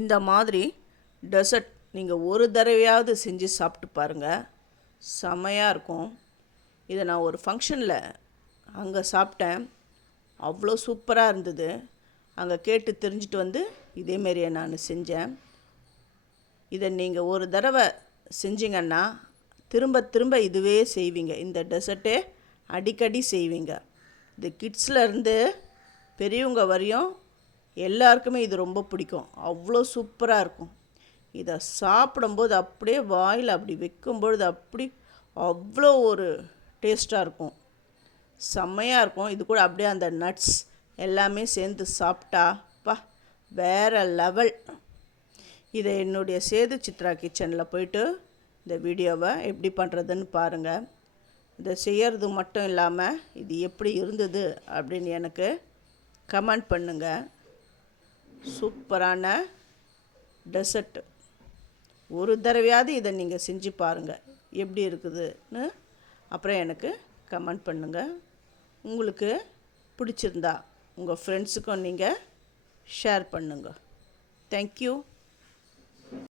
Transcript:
இந்த மாதிரி டெசர்ட் நீங்கள் ஒரு தடவையாவது செஞ்சு சாப்பிட்டு பாருங்கள் செமையாக இருக்கும். இதை நான் ஒரு ஃபங்க்ஷனில் அங்கே சாப்பிட்டேன். அவ்வளோ சூப்பராக இருந்தது. அங்கே கேட்டு தெரிஞ்சுட்டு வந்து இதேமாரியே நான் செஞ்சேன். இதை நீங்கள் ஒரு தடவை செஞ்சிங்கன்னா திரும்ப திரும்ப இதுவே செய்வீங்க. இந்த டெசர்ட்டே அடிக்கடி செய்வீங்க. இது கிட்ஸில் இருந்து பெரியவங்க வரையும் எல்லாருக்குமே இது ரொம்ப பிடிக்கும். அவ்வளோ சூப்பராக இருக்கும். இதை சாப்பிடும்போது அப்படியே வாயில் அப்படி வைக்கும்பொழுது அப்படி அவ்வளோ ஒரு டேஸ்ட்டாக இருக்கும். செம்மையாக இருக்கும். இது கூட அப்படியே அந்த நட்ஸ் எல்லாமே சேர்ந்து சாப்பிட்டா பா வேறு லெவல். இதை என்னுடைய சேது சித்ரா கிச்சனில் போயிட்டு இந்த வீடியோவை எப்படி பண்ணுறதுன்னு பாருங்கள் இதை செய்யறது மட்டும் இல்லாமல் இது எப்படி இருந்தது அப்படின்னு எனக்கு கமெண்ட் பண்ணுங்கள் சூப்பரான டெசர்ட் ஒரு தடவையாவது இதை நீங்கள் செஞ்சு பாருங்கள் எப்படி இருக்குதுன்னு அப்புறம் எனக்கு கமெண்ட் பண்ணுங்கள் உங்களுக்கு பிடிச்சிருந்தா உங்கள் ஃப்ரெண்ட்ஸுக்கும் நீங்கள் ஷேர் பண்ணுங்கள் தேங்க்யூ